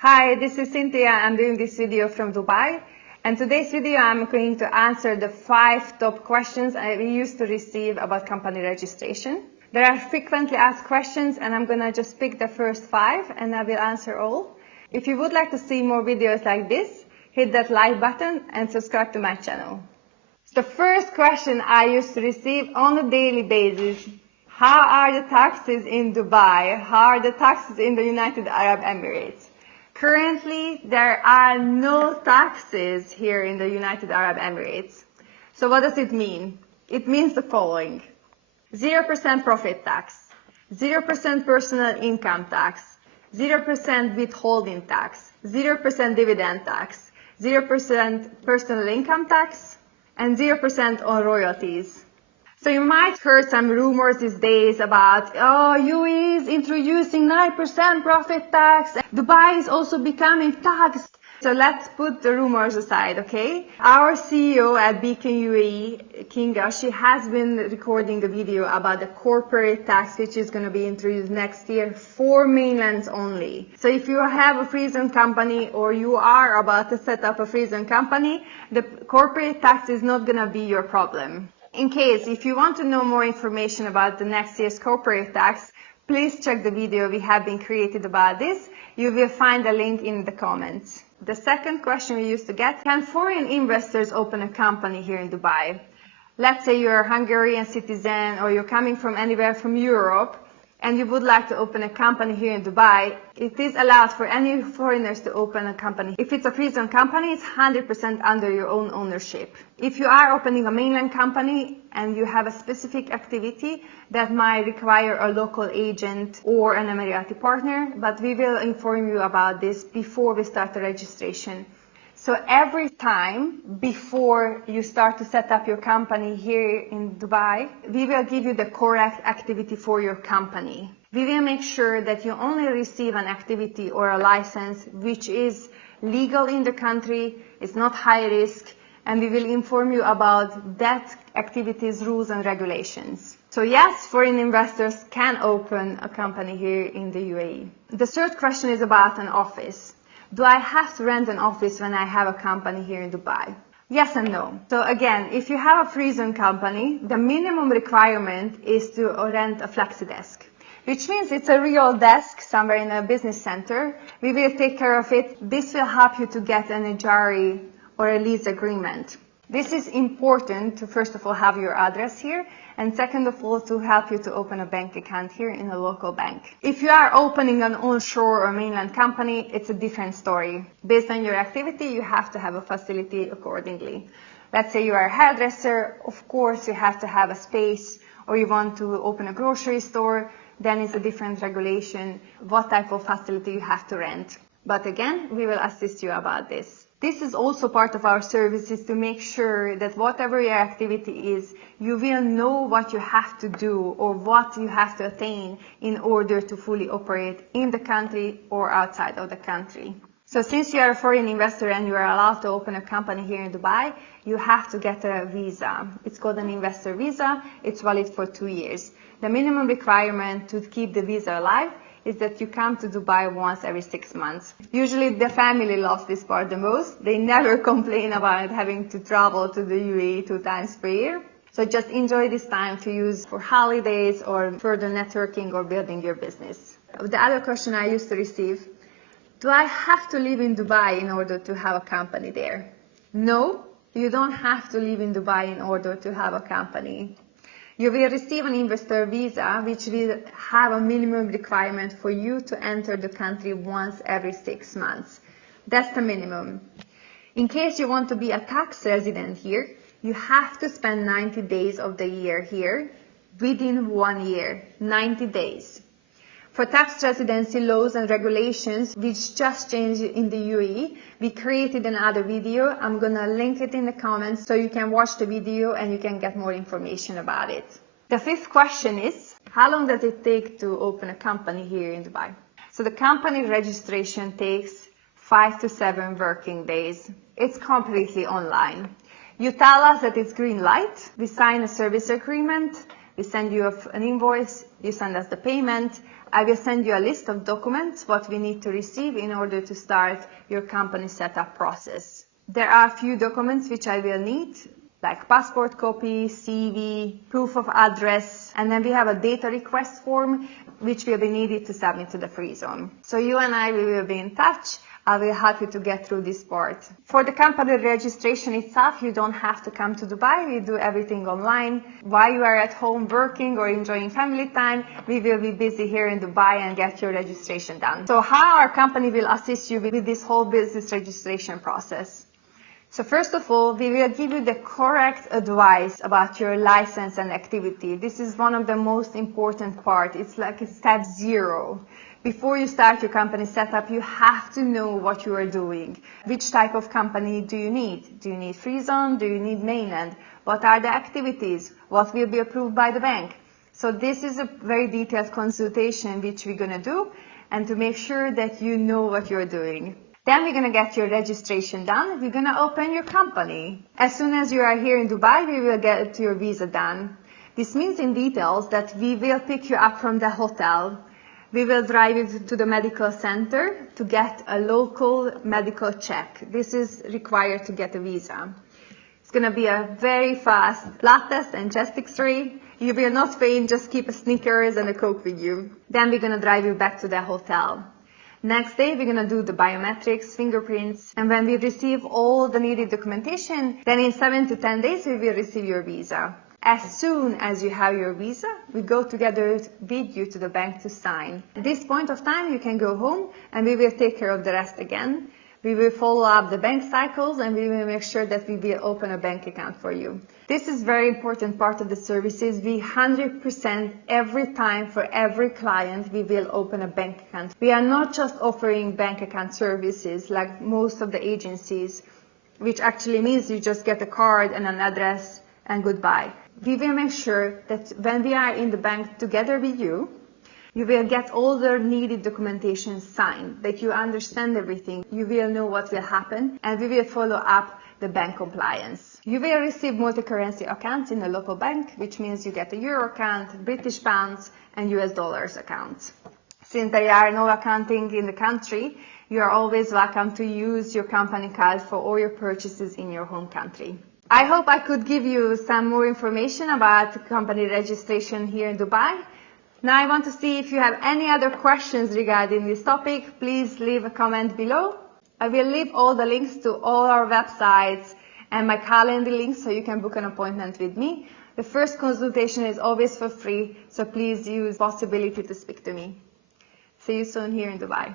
Hi, this is Cintia. I'm doing this video from Dubai. And today's video, I'm going to answer the 5 top questions I used to receive about company registration. There are frequently asked questions, and I'm going to just pick the first 5 and I will answer all. If you would like to see more videos like this, hit that like button and subscribe to my channel. The first question I used to receive on a daily basis: how are the taxes in Dubai? How are the taxes in the United Arab Emirates? Currently, there are no taxes here in the United Arab Emirates. So what does it mean? It means the following: 0% profit tax, 0% personal income tax, 0% withholding tax, 0% dividend tax, 0% personal income tax, and 0% on royalties. So you might heard some rumors these days about, UAE is introducing 9% profit tax. Dubai is also becoming taxed. So let's put the rumors aside, okay? Our CEO at Beacon UAE, Kinga, she has been recording a video about the corporate tax, which is going to be introduced next year for mainlands only. So if you have a Freezone company or you are about to set up a Freezone company, the corporate tax is not going to be your problem. In case, if you want to know more information about the next year's corporate tax, please check the video we have been created about this. You will find a link in the comments. The second question we used to get: can foreign investors open a company here in Dubai? Let's say you're a Hungarian citizen or you're coming from anywhere from Europe and you would like to open a company here in Dubai. It is allowed for any foreigners to open a company. If it's a Freezone company, it's 100% under your own ownership. If you are opening a mainland company and you have a specific activity, that might require a local agent or an Emirati partner, but we will inform you about this before we start the registration. So every time before you start to set up your company here in Dubai, we will give you the correct activity for your company. We will make sure that you only receive an activity or a license which is legal in the country, it's not high risk, and we will inform you about that activity's rules and regulations. So yes, foreign investors can open a company here in the UAE. The third question is about an office. Do I have to rent an office when I have a company here in Dubai? Yes and no. So again, if you have a Freezone company, the minimum requirement is to rent a flexi desk, which means it's a real desk somewhere in a business center. We will take care of it. This will help you to get an ejari or a lease agreement. This is important to, first of all, have your address here, and second of all, to help you to open a bank account here in a local bank. If you are opening an onshore or mainland company, it's a different story. Based on your activity, you have to have a facility accordingly. Let's say you are a hairdresser, of course you have to have a space, or you want to open a grocery store, then it's a different regulation, what type of facility you have to rent. But again, we will assist you about this. This is also part of our services to make sure that whatever your activity is, you will know what you have to do or what you have to attain in order to fully operate in the country or outside of the country. So since you are a foreign investor and you are allowed to open a company here in Dubai, you have to get a visa. It's called an investor visa. It's valid for 2 years. The minimum requirement to keep the visa alive is that you come to Dubai once every 6 months. Usually the family loves this part the most. They never complain about having to travel to the UAE 2 times per year. So just enjoy this time to use for holidays or further networking or building your business. The other question I used to receive: do I have to live in Dubai in order to have a company there? No, you don't have to live in Dubai in order to have a company. You will receive an investor visa, which will have a minimum requirement for you to enter the country once every 6 months. That's the minimum. In case you want to be a tax resident here, you have to spend 90 days of the year here within 1 year, 90 days. For tax residency laws and regulations, which just changed in the UAE, we created another video. I'm gonna link it in the comments so you can watch the video and you can get more information about it. The fifth question is: how long does it take to open a company here in Dubai? So the company registration takes 5 to 7 working days. It's completely online. You tell us that it's green light. We sign a service agreement. We send you an invoice, you send us the payment. I will send you a list of documents, what we need to receive in order to start your company setup process. There are a few documents which I will need, like passport copy, CV, proof of address, and then we have a data request form which will be needed to submit to the Freezone. So you and I, we will be in touch. I will help you to get through this part. For the company registration itself, you don't have to come to Dubai. We do everything online. While you are at home working or enjoying family time, we will be busy here in Dubai and get your registration done. So how our company will assist you with this whole business registration process? So first of all, we will give you the correct advice about your license and activity. This is one of the most important parts. It's like step 0. Before you start your company setup, you have to know what you are doing. Which type of company do you need? Do you need Freezone? Do you need mainland? What are the activities? What will be approved by the bank? So this is a very detailed consultation which we're going to do, and to make sure that you know what you're doing. Then we're going to get your registration done. We're going to open your company. As soon as you are here in Dubai, we will get your visa done. This means in details that we will pick you up from the hotel. We will drive you to the medical center to get a local medical check. This is required to get a visa. It's going to be a very fast blood test and chest x-ray. You will not faint, just keep a Snickers and a Coke with you. Then we're going to drive you back to the hotel. Next day, we're going to do the biometrics, fingerprints, and when we receive all the needed documentation, then in 7 to 10 days, we will receive your visa. As soon as you have your visa, we go together with you to the bank to sign. At this point of time, you can go home and we will take care of the rest again. We will follow up the bank cycles and we will make sure that we will open a bank account for you. This is very important part of the services. We 100% every time for every client, we will open a bank account. We are not just offering bank account services like most of the agencies, which actually means you just get a card and an address and goodbye. We will make sure that when we are in the bank together with you, you will get all the needed documentation signed, that you understand everything, you will know what will happen, and we will follow up the bank compliance. You will receive multi-currency accounts in a local bank, which means you get a Euro account, British pounds, and US dollars accounts. Since there are no accounting in the country, you are always welcome to use your company card for all your purchases in your home country. I hope I could give you some more information about company registration here in Dubai. Now I want to see if you have any other questions regarding this topic. Please leave a comment below. I will leave all the links to all our websites and my calendar links so you can book an appointment with me. The first consultation is always for free, so please use the possibility to speak to me. See you soon here in Dubai.